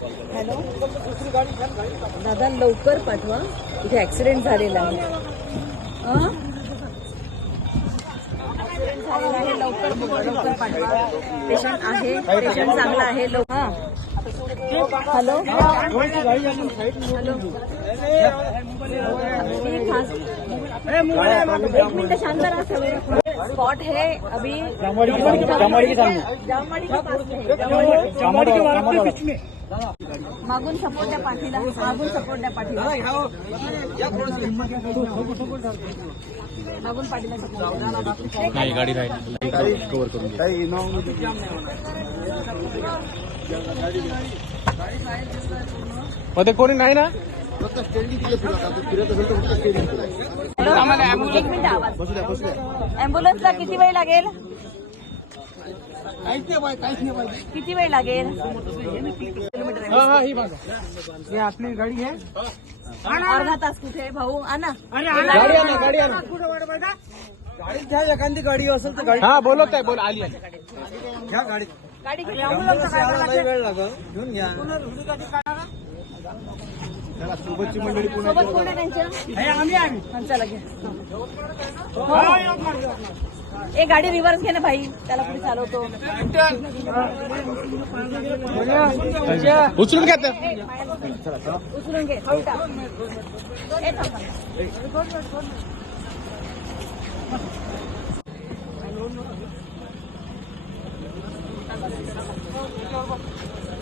Hello? दादा लवकर पाठवा. इथे ऍक्सिडेंट झालेला आहे. लवकर लवकर पाठवा पेशंट आहे. पेशंट चांगला आहे. हा. हॅलो। एक मिनट शांत रहा स्पॉट है अभी जामवाड़ी के पास है। मागून सपोर्ट द्या पाठीला. मागून सपोर्ट द्या पाठीला मागून पाठीला सपोर्ट नाही गाडी राहिली. कव्हर करून घे. मध्ये कोणी नाही ना? एक मिनिट आवाज. अँब्युलन्सला किती वेळ लागेल? किती वेळ लागेल. हा हा ही बघा ही। आपली गाडी आहे अर्धा तास कुठे आहे, भाऊ आणा गाडी आणा गाडी आणा गाडीत घ्या एखादी गाडी असेल तर गाडी? हा बोलत आहे बोल आली घ्या गाडी गाडी वेळ लागल। घेऊन घ्या सोबतची मंडळी पुन्हा सोबत कोण आहे त्यांच्या हा, चला घ्या ए गाडी रिव्हर्स घे ना भाई. त्याला पुढे चालवतो. उचलून घ्या. उचलून घे.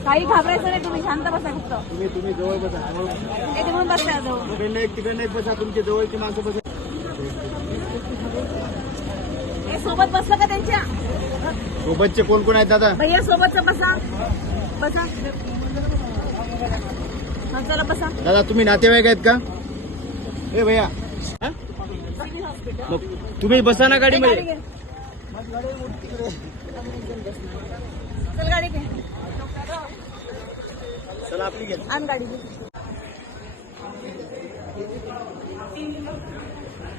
काही घाबरायचं नाही तुम्ही. शांत बसा फक्त. तुम्ही तुम्ही जवळ बसा. ए तिकडून बसल्या जवळ. तिकडनं एक तिकडनं एक बसा. तुमच्या जवळची माणसं बसा. सोबत बसलं का त्यांच्या? सोबतचे कोण कोण आहेत दादा? भैया सोबतच बसा. बसा. हा चला बसा. दादा तुम्ही नातेवाईक आहेत का? ए भैया. हा? मग तुम्ही बसा ना गाडी गाडीमध्ये घे. चल गाडी घे. चला आपली घ्या आण गाडी घे.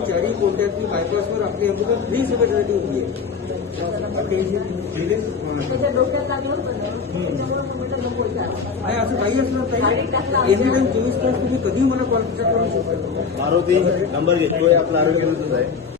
चारी कोणत्यातरी बायपासवर आपली अगोदर फ्री सेवेसाठी उभी आहे असं काही असलं नाही चोवीस तास तुम्ही कधी मला कॉल करू शकता मारुती नंबर घेतोय आपला आरोग्य आहे.